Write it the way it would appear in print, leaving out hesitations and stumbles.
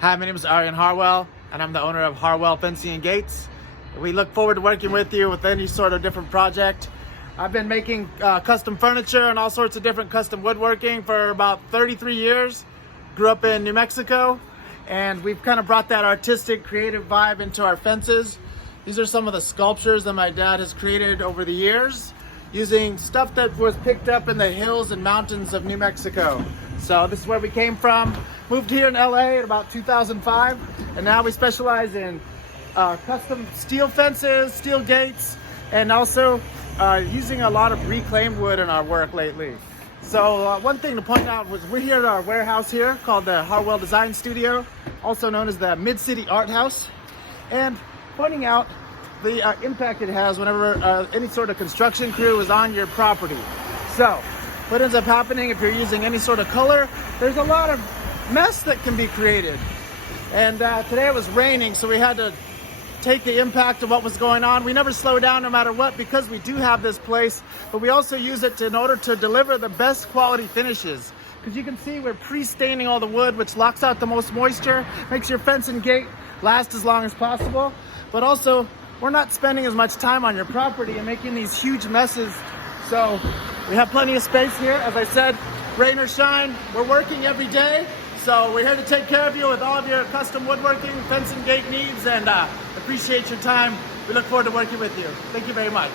Hi, my name is Arian Harwell, and I'm the owner of Harwell Fencing Gates. We look forward to working with you with any sort of different project. I've been making custom furniture and all sorts of different custom woodworking for about 33 years. Grew up in New Mexico, and we've kind of brought that artistic, creative vibe into our fences. These are some of the sculptures that my dad has created over the years, using stuff that was picked up in the hills and mountains of New Mexico. So this is where we came from. Moved here in LA in about 2005, and now we specialize in custom steel fences, steel gates, and also using a lot of reclaimed wood in our work lately. So one thing to point out was we're here at our warehouse here called the Harwell Design Studio, also known as the Mid-City Art House, and pointing out the impact it has whenever any sort of construction crew is on your property. So what ends up happening if you're using any sort of color, there's a lot of mess that can be created. And today it was raining, so we had to take the impact of what was going on. We never slow down no matter what because we do have this place, but we also use it in order to deliver the best quality finishes. Because you can see we're pre-staining all the wood, which locks out the most moisture, makes your fence and gate last as long as possible. But also, we're not spending as much time on your property and making these huge messes. So we have plenty of space here. As I said, rain or shine, we're working every day. So we're here to take care of you with all of your custom woodworking, fence and gate needs, and appreciate your time. We look forward to working with you. Thank you very much.